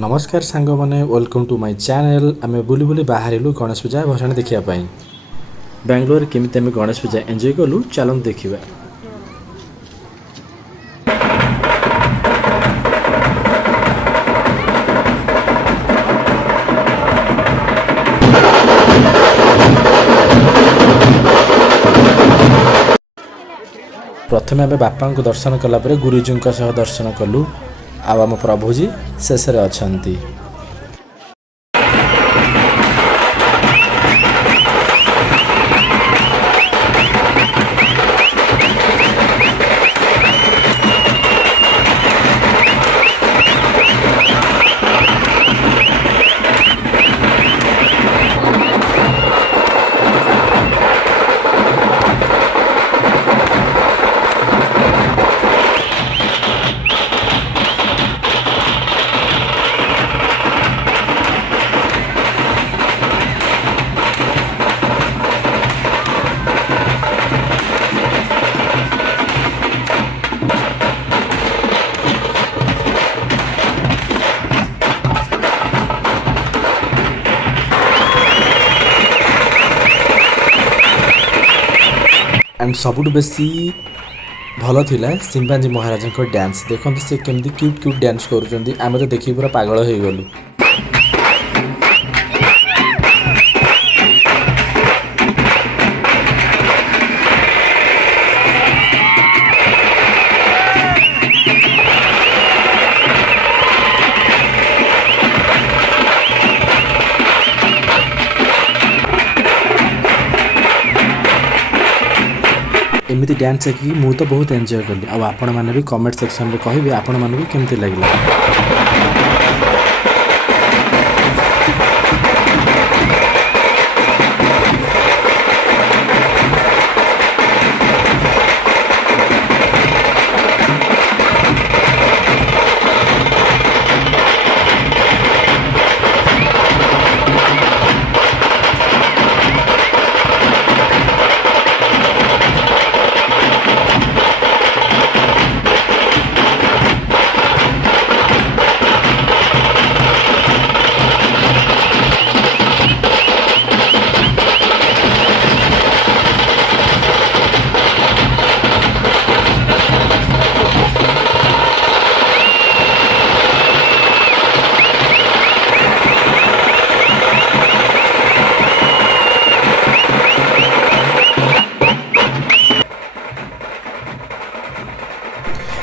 नमस्कार सांग मैंने वेलकम टू माय चैनल। आम बुली बुली बाहर गणेश पूजा भसाणी देखापी बैंगलोर केमी आम गणेश पूजा एंजॉय कलु चलते देखा। प्रथम आम बापा को दर्शन कलापर गुरुजी सह दर्शन कलु। आम प्रभुजी शेष अच्छा। एंड सबुठ बेसी भल थिला सिंबाजी महाराज डांस देखते से केमती क्यूट क्यूट डांस करुँच आम तो देखिए पूरा पागल हो गलु। एमती डांस देखिए मु तो बहुत एंजॉय कली। आपण मैंने भी कमेंट सेक्शन में कहे आपण मानू केमती लगे।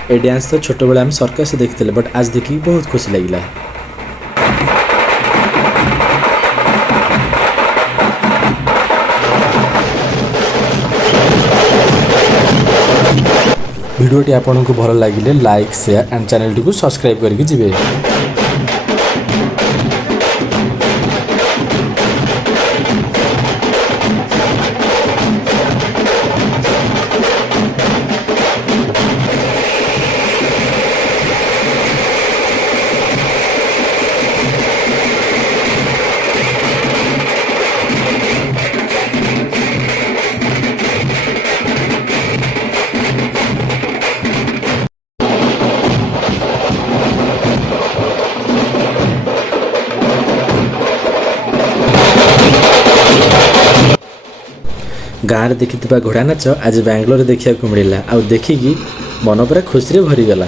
ए डांस तो छोट बेले आम सर्कस से देखते बट आज देखिए बहुत खुशी लगे। वीडियोटी आपन को भल लगे लाइक शेयर एंड चैनल को सब्सक्राइब करके जिवे। गाँव में देखी घोड़ा नाच आज बैंगलोर देखा मिलला। आ देखिकी मन पूरा खुशी भरीगला।